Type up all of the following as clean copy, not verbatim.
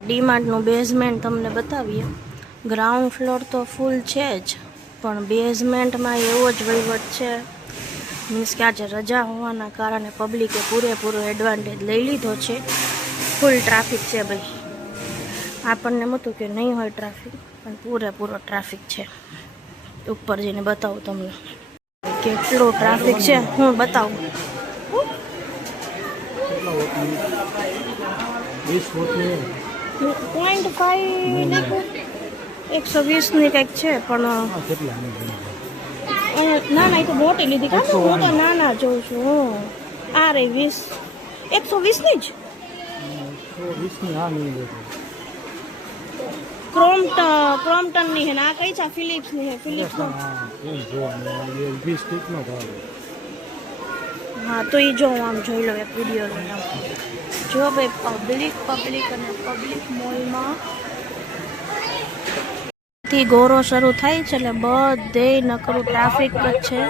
ડીમાર્ટનું basement તમને બતાવીએ. Ground floor તો ફૂલ છે જ, પણ બેઝમેન્ટમાં એવો જ વહીવટ છે. મીન્સ કે આજે રજા હોવાના કારણે પબ્લિકે પૂરેપૂરો એડવાન્ટેજ લઈ લીધો છે. ફૂલ ટ્રાફિક છે ભાઈ. આપણને મતું કે નહીં હોય ટ્રાફિક, પણ પૂરેપૂરો ટ્રાફિક છે. ઉપર જઈને બતાવું તમને કેટલું ટ્રાફિક છે. હું બતાવું. 120ની કંઈક છે, પણ ના ના એ તો મોટી લીધી કાં, હું તો નાના જોઉં છું. હું આ રે 20, 120ની જ ક્રોમ્પટનની છે ને આ કઈ છે? ફિલિપ્સની છે. ફિલિપ્સ હા, તો એ જો હું આમ જોઈ લો એક વિડીયો. જો ભાઈ પબ્લિક અને પબ્લિક મોલમાં થી ગોરો શરૂ થાય છે એટલે બધે નકરું ટ્રાફિક જ છે.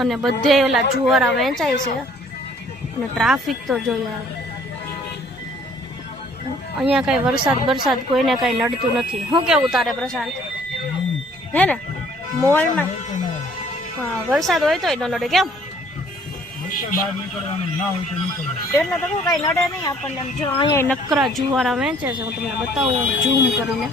અને બધે ઓલા જુવારા વેચાય છે અને ટ્રાફિક તો જોઈએ. અહીંયા કઈ વરસાદ કોઈને કઈ નડતું નથી. શું કેવું તારે પ્રશાંત? હે ને મોલમાં વરસાદ હોય તોય ન નડે. કેમ? એટલે તો કઈ નડે નહીં આપણને. જો અહીંયા નકરા જુવારા વેચે છે. હું તમને બતાવું ઝૂમ કરીને.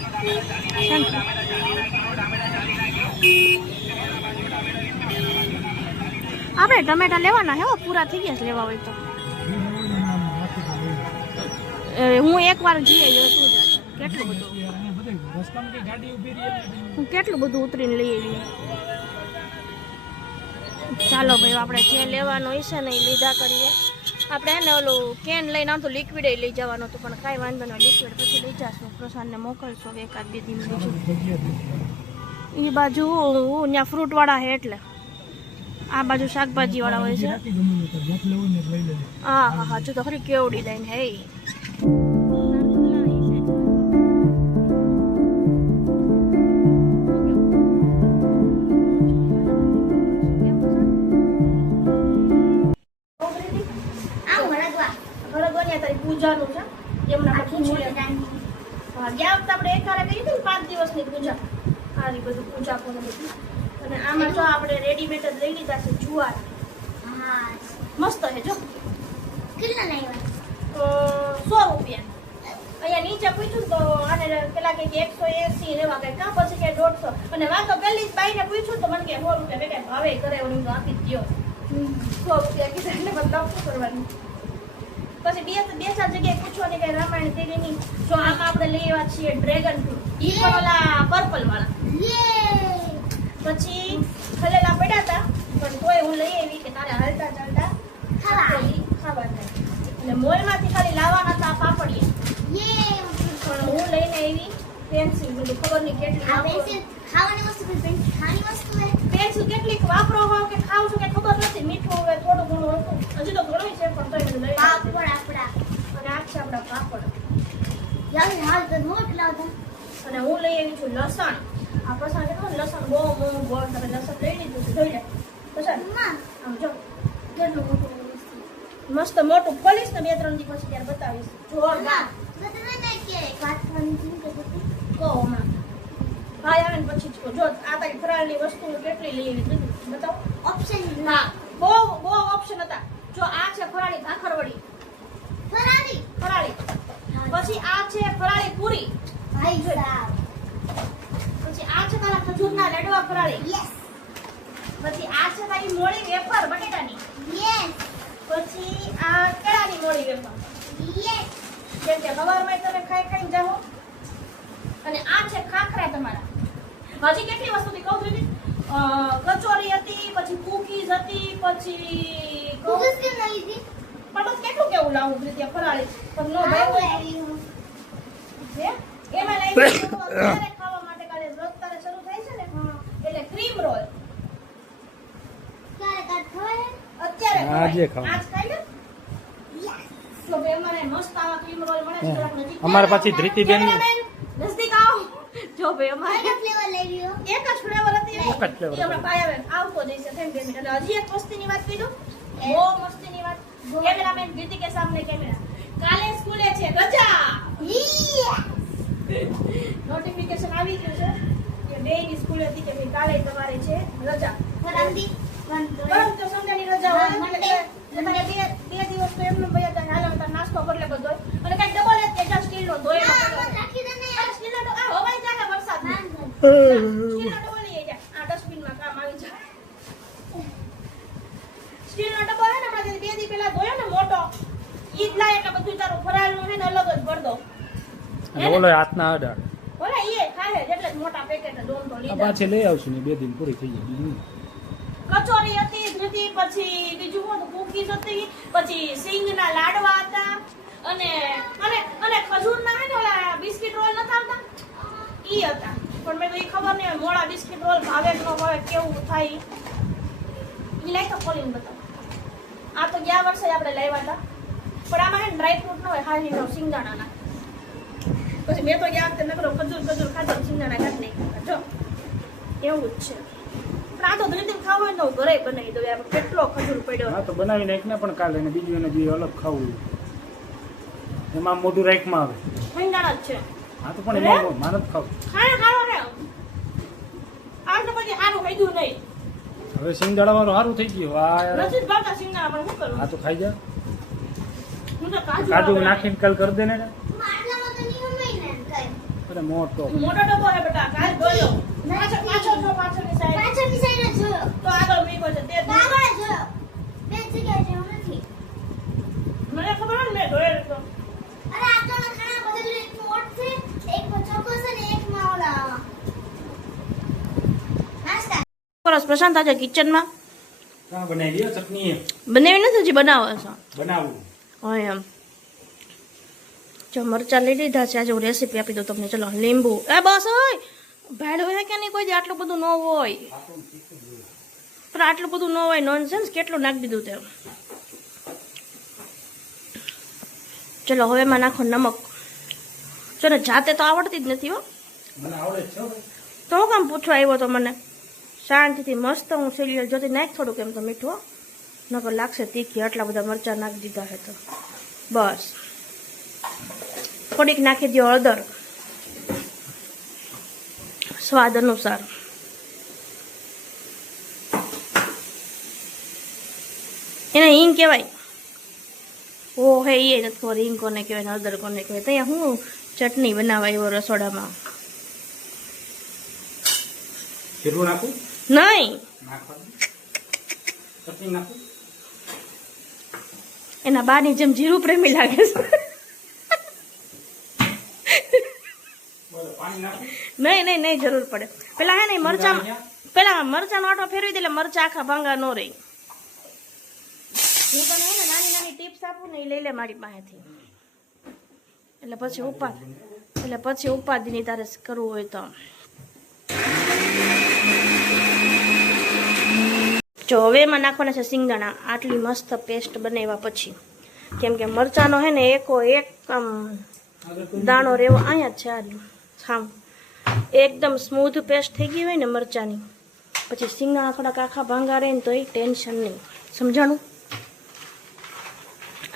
આપણે ટમેટા લેવાના હે, પૂરા થઈ ગયા લેવા હોય તો. હું એકવાર જઈ આવ્યો. તું કેટલું બધું ઉતરીને લઈ આવી. ચાલો ભાઈ, આપણે જે લેવાનું હોય છે ને એ લીધા કરીએ. આપણે એને ઓલું કેન લઈને આવતું લિક્વિડ લઈ જવાનું હતું, પણ કાંઈ વાંધો નહીં. લિક્વિડ પછી લઈ જશું. પ્રશાંતને મોકલશો એકાદ બે દિન બીજું. એ બાજુ ત્યાં ફ્રૂટવાળા છે એટલે આ બાજુ શાકભાજીવાળા હોય છે. હા હા હા, જો તો ખરી કેવડી લઈને હે. પૂજાનું છે એમના પૂછી લે. ગયા વખતે આપણે એક વાર કરી હતી 5 દિવસની પૂજા. આ બધું પૂજા કોને બધી. અને આમાં જો આપણે રેડીમેડ જ લઈ લીધા છે જુવાર. હા, મસ્ત છે. જો કેટલા લાવ્યા? 100 રૂપિયા. અહીંયા નીચે પૂછ્યું તો આને પેલા કે 180 લેવા કઈ કાં, પછી કે 150. અને વાતો પેલી જ બાઈને પૂછ્યું તો મને કે 100 રૂપિયા મેં કઈ ભાવે કરે એવું તો આપી જ દો. 100 રૂપિયા કીધા એટલે બધા શું કરવાનું. પછી બે ચાર જગ્યાએ પૂછવાની કઈ રામાયણ દેવીની. જો આમાં આપણે લઈ આવ્યા છીએ ડ્રેગન ફ્રૂટ. ઈ પણ ઓલા પર્પલ વાળા. પછી ખલેલા પડ્યા હતા, પણ તોય હું લઈ આવી કે તારે હાલતા ચાલતા ખાવા થાય. અને મોલમાંથી ખાલી લાવવાના હતા પાપડિયા. પણ હું લઈને આવી પેન્સિલ. બધું ખબર નહીં કેટલી પેન્સિલ કેટલીક વાપરો હોવ કે ખાવ છો કે ખબર નથી. મીઠું હવે થોડું ઘણું હતું, હજી તો ઘણું છે, પણ તોય બધું લઈ પાપડ આપડા. અને આ છે આપડા પાપડ. અને હું લઈ આવી છું લસણ. આ પ્રસંગ કેટલું લસણ બહુ મોંઘું ગોળ. તમે લસણ લઈ લીધું છે, જોઈ લે. આમ જો કેટલું મોટું મસ્ત મોટું. ખોલીશ ને 2-3 દી પછી ત્યારે બતાવીશ. જોરદાર. કહો હમણાં ભાઈ આવે ને પછી જ કહો. જો આ તારી ફરાળની વસ્તુ કેટલી લઈ આવી બતાવો. ઓપ્શન હા, બહુ ઓપ્શન હતા. જો આ છે ફરાળી ભાખરવડી. ફરાળી. પછી આ છે ફરાળી પૂરી. ભાઈ સાહેબ. પછી આ છે તારા ખજૂરના લાડવા ફરાળી. યસ. પછી આ છે તારી મોળી વેફર બટેટાની. યસ. પછી આ કેળાની મોળી વેફર. યસ. જેમ કે સવારમાં તમે ખાઈને જાઓ. અને આ છે ખાખરા તમારા. હજી કેટલી વસ્તુ હતી કહું છું. કચોરી હતી, પછી કુકીઝ હતી, પછી કુકીઝ કેમ ના લીધી? પણ કેટલું કેવું લાવું પ્રીતિયા ફરાળી. પણ નો ભાઈ છે એમાં લઈ અત્યારે ખાવા માટે કાલે વ્રત તારે શરૂ થાય છે ને, એટલે ક્રીમ રોલ. ક્યારે કાટ ખવાય? અત્યારે આજે ખાવ. આજ ખાઈ લે. યસ. તો બે મને મસ્ત આવા ક્રીમ રોલ મળે છે. નજીક અમાર પાછી ધૃતિબેન નજદીક આવો. જો ભાઈ અમારે ફ્લેવર લઈ લ્યો. એક જ ફ્લેવર હતી. એક જ ફ્લેવર. હમણાં પાય આવે આવતો જઈશે. Thank you. એટલે હજી એક મસ્તીની વાત કહી દઉં. બહુ મસ્તીની વાત. કેમેરામેન ગીતી કે સામને કેમેરા. કાલે સ્કૂલે છે રજા. આવી ગયું છે કે બેયની સ્કૂલ હતી કે ભાઈ કાલે તમારે છે રજા. પરમ તો સંડેની રજા હોય એટલે તમારે બે દિવસ તો એમનો ભયા હતા હાલ હતા નાસ્તો કરી લે બધો અને કઈ ડબલ જ તેજા સ્ટીલનો ધોયેલો સ્ટીલનો તો આ હવાઈ જાય વરસાદમાં સ્ટીલનો ડબલ લઈ જાય આ ડસ્ટબિનમાં કામ આવી જાય. સ્ટીલનો ડબ્બો હે ને આપણે 2 દી પહેલા ધોયો ને મોટો ઈ જ લાય એટલે બધું તારું ફરાળનું હે ને અલગ જ ભર દો. ઓલો હાથના અડાડ બોલે ઈ ખાય એટલે જ મોટા પેકેટ ડોમ તો આ લીધા. પાછી લઈ આવશું ને 2 દિન પૂરી થઈ જાય બીજું કચોરી હતી ધૃતિ પછી બીજું શું હતું કુકીઝ હતી પછી સિંગના લાડવા હતા અને અને અને ખજૂરના હે ને ઓલા બિસ્કિટ રોલ નતા આવતા ઈ હતા પણ મેં તો ઈ ખબર નહીં મોળા બિસ્કિટ રોલ ભાવે ન ભાવે કેવું થાય ઈ લાઈ તો ખોલીને બતાવો. આ તો ગયા વર્ષે આપણે લાવ્યા હતા પણ આમાં હે ડ્રાય ફ્રૂટ ન હોય હાલીનો સિંગદાણાના પછી મેં તો ગયા વખતે નકરો ખજૂર ખાધો સિંગદાણા કાઢી નાખ્યા જો એવું જ છે. પણ આ તો ધીરે ખાવું હોય તો ઘરે બનાવી દઉં યાર કેટલો ખજૂર પડ્યો. હા તો બનાવી નાખ ને પણ કાલે ને બીજું એને જે અલગ ખાવું એમાં મોઢું રાખમાં આવે સિંગદાણા જ છે. હા તો પણ એમાં મારે જ ખાવું ખાણો ને આ તો પછી સારું ખાધું નહીં હવે સિંગદાણા વાળું સારું થઈ ગયું વાહ યાર નથી જ ભાવતા સિંગદાણા પણ શું કરું હા તો ખાઈ જા હું તો કાજુ કાજુ વાળો નાખીને કાલ કરી દે ને અરે મોટો મોટો ડબ્બો હે બેટા કાલ જોયો પાછળની સાઈડ તો આગળ મીકો છે તે મને ખબર હોય ને મેં જોયેલું તો સરસ પ્રશાંત આજે કિચનમાં કાં બનાવી લ્યો ચટણી બનાવી નથી હજી બનાવો છો બનાવું હા એમ જો મરચાં લઈ લીધા છે આજે હું રેસીપી આપી દઉં તમને. ચલો લીંબુ એ બસ હોય ભાડું હોય કે નહીં કોઈ દી આટલું બધું ન હોય પણ આટલું બધું ન હોય નોનસેન્સ કેટલું નાખી દીધું તે. ચલો હવે એમાં નાખો નમક. ચલો જાતે તો આવડતી જ નથી હો મને આવડે છે હો. તો હું કામ પૂછવા આવ્યો તો મને શાંતિથી મસ્ત હું સિરિયલ જોતી નાખ થોડુંક એમ તો મીઠું હો. નકર લાગશે તીખી આટલા બધા મરચાં નાખી દીધા છે તો બસ થોડીક નાખી દો હળદર સ્વાદ અનુસાર. એને હિંગ કહેવાય. ઓ હે એ નથી ખબર હિંગ કોને કહેવાય ને હળદર કોને કહેવાય. ત્યાં હું ચટણી બનાવાય એવો રસોડામાં જીરું નાખું નહીં નાખવાનું ચટણી નાખું એના બાની જેમ જીરું પ્રેમી લાગે છે. પાણી નાખું નહીં જરૂર પડે. પેલા હે ને મરચાં પેલા મરચાંનો આટો ફેરવી દે એટલે મરચાં આખા ભાંગા ન રહી. હું તને હે ને નાની નાની ટિપ્સ આપું ને એ લઈ લે મારી પાસેથી એટલે પછી ઉપાધિની તારે કરવું હોય તો. જો હવે એમાં નાખવાના છે સિંગદાણા. આટલી મસ્ત પેસ્ટ બનાવ્યા પછી કેમ કે મરચાંનો હે ને એક આમ દાણો રેવો અહીંયા જ છે આમ એકદમ સ્મૂથ પેસ્ટ થઈ ગઈ હોય ને મરચાંની પછી સિંગદાણા થોડાક આખા ભાંગા રહે ને તો એ ટેન્શન નહીં. સમજાણું?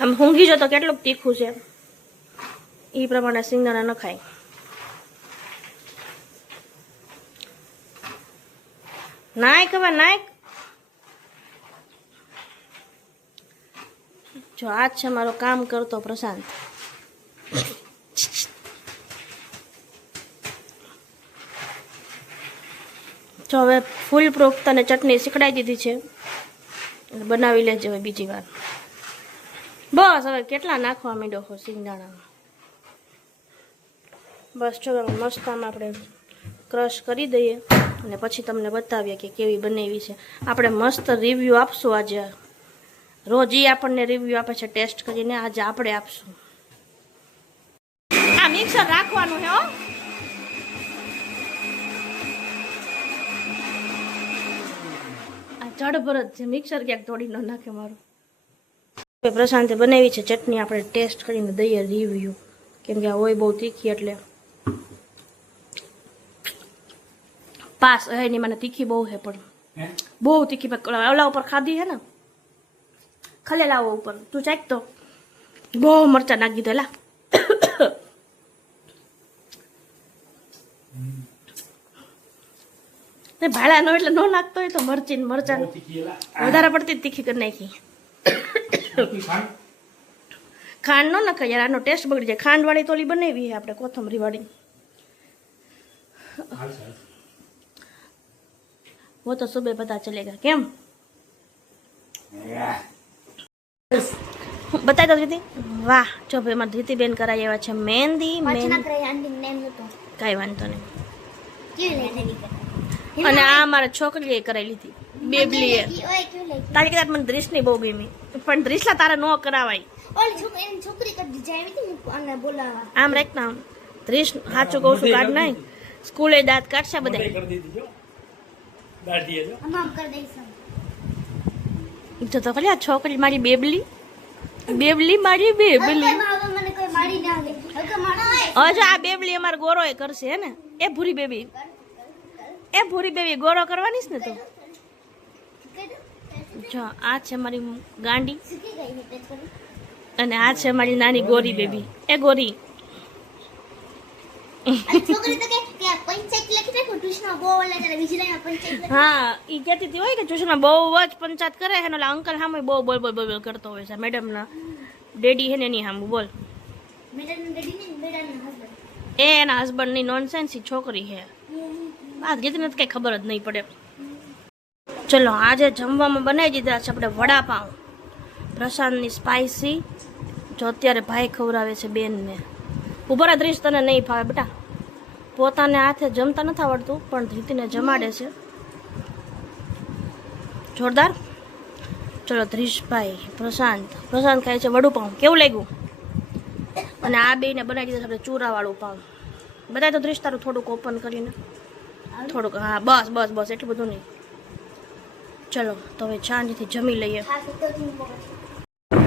આમ ઊંઘી જો તો કેટલું તીખું છે એ પ્રમાણે સિંગદાણા ન ખાય. નાયક હવે નાયક. જો આ જ છે મારો કામ કરતો પ્રશાંત. જો હવે ફૂલ પ્રૂફ તને ચટણી શીખડાઈ દીધી છે એટલે બનાવી લેજે હવે બીજી વાર. બસ હવે કેટલા નાખવા માંડ્યો છો સિંગદાણા. બસ જો મસ્ત આમ આપણે ક્રશ કરી દઈએ અને પછી તમને બતાવીએ કે કેવી બનાવી છે. આપણે મસ્ત રિવ્યૂ આપશું આજે. રોજ ઈ આપણને રિવ્યૂ આપે છે ટેસ્ટ કરીને, આજે આપણે આપશું. આ મિક્સર રાખવાનું છે હો. આ જડભરત છે મિક્સર ક્યાંક તોડી ન નાખે મારું. પ્રશાંતે બનાવી છે ચટણી, આપણે ટેસ્ટ કરીને દઈએ રિવ્યૂ. કેમ કે આ હોય બહુ તીખી એટલે પાસ એની મને તીખી બહુ છે પણ બહુ તીખી. ઓલા ઉપર ખાધી છે ને ખલેલા ઉપર તું ચાખ તો બહુ મરચા નાખી દીધેલા. ને ભાડા નો એટલે નો નાખતો હોય તો મરચી ને મરચાં બહુ તીખી એલા. વધારે પડતી જ તીખી કરી નાખી. આટલી ખાંડ. ખાંડ નો નખાય યાર, આનો ટેસ્ટ બગડી જાય. ખાંડ વાળી તોલી બનાવી છે આપણે, કોથમરી વાળી. હાલશે, હાલશે. वो तो सुबह पता चलेगा. કેમ બતાવી દો ધીતી. વાહ, જો ભાઈ અમારે ધીતીબેન કરાવી આવ્યા છે મહેંદી. કાંઈ વાંધો નહીં. અને આ મારા છોકરીએ કરાવી લીધી, બેબલીએ. તારી કદાચ મને દ્રિશની બહુ ગમી, પણ દ્રિશલા તારે ન કરાવાય. આમ રાખ ના, દ્રિશ સાચું કહું છું, કાઢ નહીં. સ્કૂલે દાંત કાઢશે બધા. મોઢે કરી દીધી જો. દાઢીએ જો. જો તો ખાલી આ છોકરી મારી બેબલી, બેબલી મારી બેબલી. હવે જો આ બેબલી અમારે ગોરો એ કરશે હે ને. એ ભૂરી બેબી, એ ભૂરી બેબી ગોરો કરવાની છે ને. તો જો આ છે મારી ગાંડી અને આ છે મારી નાની ગોરી બેબી. એ ગોરી હા, ઈ કહેતી હતી હોય કે ટ્યુશનમાં બહુ જ પંચાયત કરે છે ને ઓલા અંકલ સામે બહુ બોલ બોલ બોલ બોલ કરતો હોય છે. મેડમ ના ડેડી હે ને એની સામે બોલ. એ એના હસબન્ડ ની નોનસેન્સ છોકરી છે. આ ગીતને તો કઈ ખબર જ નહીં પડે. ચલો આજે જમવામાં બનાવી દીધા છે આપણે વડાપાઉં, પ્રશાંતની સ્પાઈસી. જો અત્યારે ભાઈ ખવડાવે છે બેનને. ઉભરા દ્રિશ તને નહીં ફાવે બેટા, પોતાને હાથે જમતા નથી આવડતું પણ ધીતીને જમાડે છે. જોરદાર. ચલો ધ્રીશભાઈ, પ્રશાંત ખાય છે વડુપાઉં. કેવું લાગ્યું? અને આ બેને બનાવી દીધું આપણે ચૂરાવાળું પાઉં. બતાય તો ધ્રીશ તારું થોડુંક ઓપન કરીને. થોડુંક, હા બસ બસ બસ, એટલું બધું નહીં. ચલો તો હવે શાંતિથી જમી લઈએ.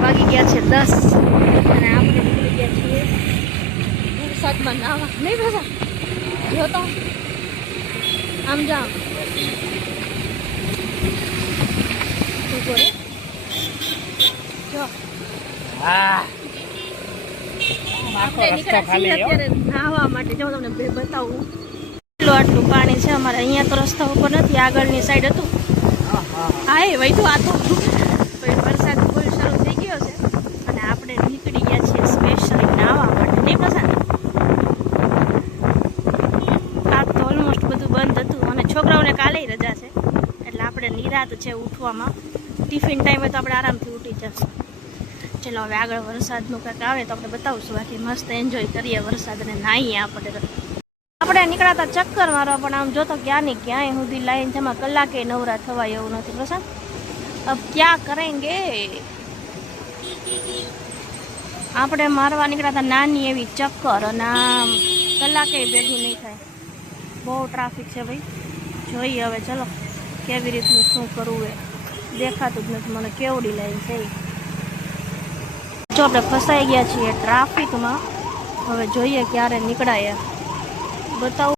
વાગી ગયા છે 10 અને આપણે નીકળી ગયા છીએ વરસાદમાં નાવા. નહીં પ્રસાદ જો તો આમ જાઓ જો હા. આપણે નીકળ્યા છીએ અત્યારે નાહવા માટે. જો તમને બતાવું, આટલું પાણી છે અમારે અહીંયા. તો રસ્તા ઉપર નથી, આગળની સાઈડ હતું. હા એ વૈધું આ તો વરસાદ ફૂલ શરૂ થઈ ગયો છે અને આપણે નીકળી ગયા છીએ સ્પેશિયલી નાહવા માટે. નહીં પ્રસાદ? આ તો ઓલમોસ્ટ બધું બંધ હતું અને છોકરાઓને કાલે રજા છે એટલે આપણે નિરાત છે ઉઠવામાં. ટિફિન ટાઈમે તો આપણે આરામથી ઉઠી જશું. ચલો હવે આગળ વરસાદનું કંઈક આવે તો આપણે બતાવશું. બાકી મસ્ત એન્જોય કરીએ વરસાદને, નાહીએ આપણે. આપણે નીકળાતા ચક્કર મારવા, પણ આમ જોતો ક્યાં નહીં ક્યાંય સુધી લાઈન છે. એમાં કલાકે નવરા થવાય એવું નથી પ્રશાંત. અબ ક્યાં કરેંગે? આપણે મારવા નીકળ્યા નાની એવી ચક્કર અને આમ કલાકે ભેગું નહીં થાય. બહુ ટ્રાફિક છે ભાઈ. જોઈએ હવે ચલો કેવી રીતનું શું કરવું. એ દેખાતું જ નથી મને કેવડી લાઈન છે. જો આપણે ફસાઈ ગયા છીએ ટ્રાફિકમાં. હવે જોઈએ ક્યારે નીકળાય. બતાવું.